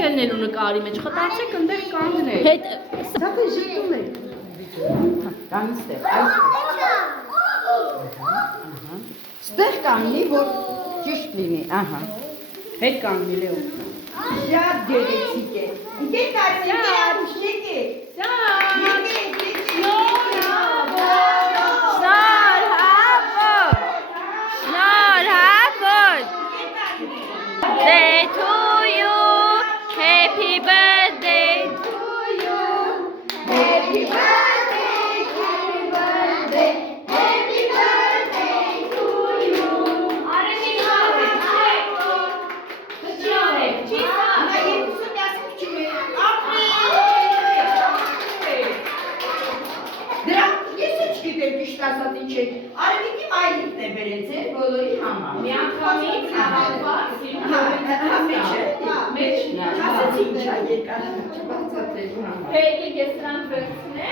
ելնել ու նկարի մեջ, խտացեք ընդեղ կանգնել։ Հետ Սա թե ժետում եք։ Կանգնստեղ, Ստեղ կանգնի, որ ճիշտ լինի, ահա։ Հետ կանգնի Լեո։ Շատ գեղեցիկ է։ Ինքե կարծես ուսնեք է։ Day to you, happy birthday to you, happy birthday, happy birthday, happy birthday to you. Արևիկի մայրիկն է բերեցել բոլորի համար։ Մի անգամից Ասացի ինչա երկար։ Peki, getiren bölümüne.